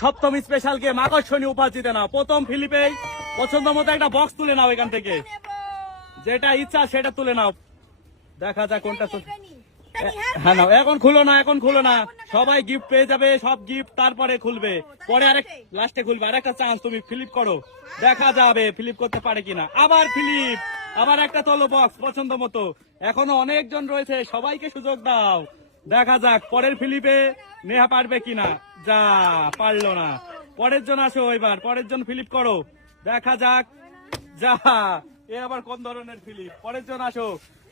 সপ্তম special game আকর্ষণীয় উপহার জিতে নাও। প্রথম ফিলিপে পছন্দ মতো একটা বক্স তুলে নাও, এখান থেকে যেটা ইচ্ছা সেটা তুলে নাও। দেখা যাক কোনটা। হ্যাঁ নাও, এখন খুলো না, এখন খুলো না, সবাই গিফট পেয়ে যাবে, সব গিফট তারপরে খুলবে, পরে আরেক লাস্টে খুলবে। আরেকটা চান্স, তুমি ফ্লিপ করো, দেখা যাবে ফ্লিপ করতে পারে কিনা। আবার ফ্লিপ, আবার একটা তোলো বক্স পছন্দ মতো। এখনো অনেকজন রয়েছে, সবাইকে সুযোগ দাও। দেখা যাক পরের ফ্লিপে নেহা পারবে কিনা। যা পারলো না। পরের জন আসো, এবার পরের জন ফ্লিপ করো, দেখা যাক। যা, এ আবার কোন ধরনের ফিলিপ। পরের জন আসো,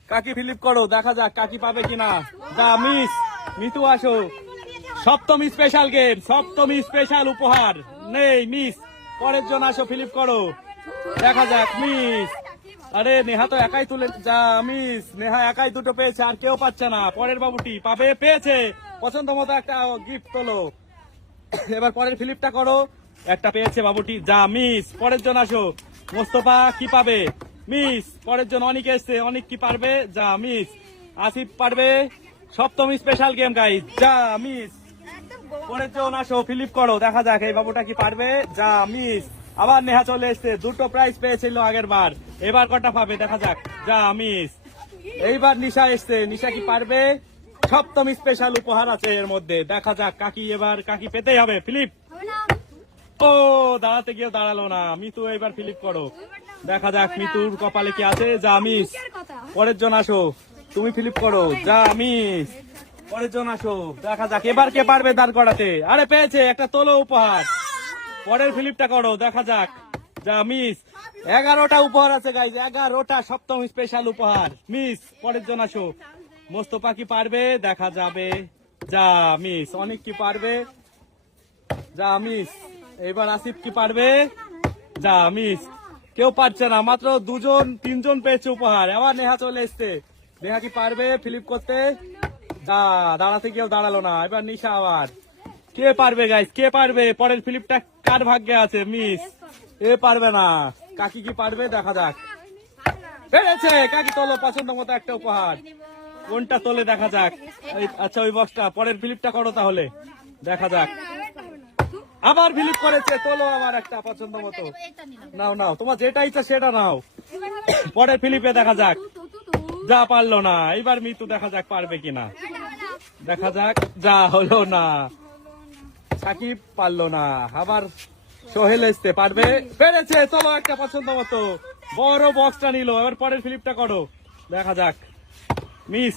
কাকি ফিলিপ করো, দেখা যাক কাকি পাবে কিনা। যা মিস। মিতু আসো, সপ্তম স্পেশাল গেম, সপ্তম স্পেশাল উপহার নেই মিস। পরের জন আসো, ফিলিপ করো, দেখা যাক। মিস। আরে নেহা তো একাই তুলে, যা মিস। নেহা একাই দুটো পেয়েছে, আর কেউ পাচ্ছে না। পরের বাবুটি পাবে, পেয়েছে পছন্দ মতো একটা গিফট তোলো। এবার পরের ফিলিপটা করো, একটা পেয়েছে বাবুটি, যা মিস। পরের জন আসো, মোস্তফা কি পাবে, মিস। পরের জন অনেক এসছে, অনেক কি পারবে, যা মিস। আসিফ পারবে, সপ্তম স্পেশাল গেম গাইজ, যা মিস। পরের জন আসো, ফিলিপ করো, দেখা যাক এই বাবুটা কি পারবে, যা মিস। আবার নেহা চলে এসছে, দুটো প্রাইজ পেয়েছিল আগের বার, এবার কটা পাবে দেখা যাক, যা মিস। এইবার নিশা এসছে, নিশা কি পারবে, সপ্তম স্পেশাল উপহার আছে এর মধ্যে, দেখা যাক কাকি, এবার কাকি পেতেই হবে। ফিলিপ, ও দাঁড়াতে গিয়ে দাঁড়ালো না। মিতু এবার ফিলিপ করো, দেখা যাক মিতুর কপালে কি আছে, যা মিস। পরের জন আসো, তুমি ফিলিপ করো, যা মিস। পরের জন আসো, দেখা যাক এবার কে পারবে দাঁড় করাতে। আরে পেয়েছে একটা তোলো উপহার। পরের ফিলিপটা করো, দেখা যাক, যা মিস। 11টা উপহার আছে গাইজ, 11টা সপ্তম স্পেশাল উপহার, মিস। পরের জন আসো, মোস্তফা কি পারবে, দেখা যাবে, যা মিস। অনেক কি পারবে, যা মিস। এবার আসিফ কি পারবে, যা মিস। কেউ পারছে না, মাত্র দুজন তিনজন পেয়েছে উপহার। আবার নেহা চলে এসছে, নেহা কি পারবে ফিলিপ করতে, যা দাঁড়াতে গিয়েও দাঁড়ালো না। এবার নিশা, আবার কে পারবে গাইস, কে পারবে। পরের ফিলিপটা কার ভাগ্যে আছে, মিস। এ পারবে না। কাকি কি পারবে, দেখা যাক, পেরেছে কাকি। তোলো পছন্দ মতো একটা উপহার, কোনটা তোলে দেখা যাক। আচ্ছা ওই বক্সটা। পরের ফিলিপটা করো তাহলে, দেখা যাক। আবার ফিলিপ করেছে, তোলো আবার একটা পছন্দ মতো। নাও নাও, তোমার যেটা ইচ্ছা সেটা নাও। পরের ফিলিপে দেখা যাক, যা পারলো না। এইবার মিতু, দেখা যাক পারবে কিনা, দেখা যাক, যা হলো না। সাকিব পারলো না। আবার সোহেল এসতে পারবে, পেরেছে, চলো একটা পছন্দ মতো বড় বক্সটা নিল। এবার পরের ফিলিপটা করো, দেখা যাক, মিস।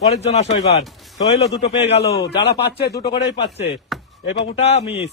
পরের জন আসো, এবার সোহেলও দুটো পেয়ে গেল, যারা পাচ্ছে দুটো করেই পাচ্ছে। এই বাবুটা মিস।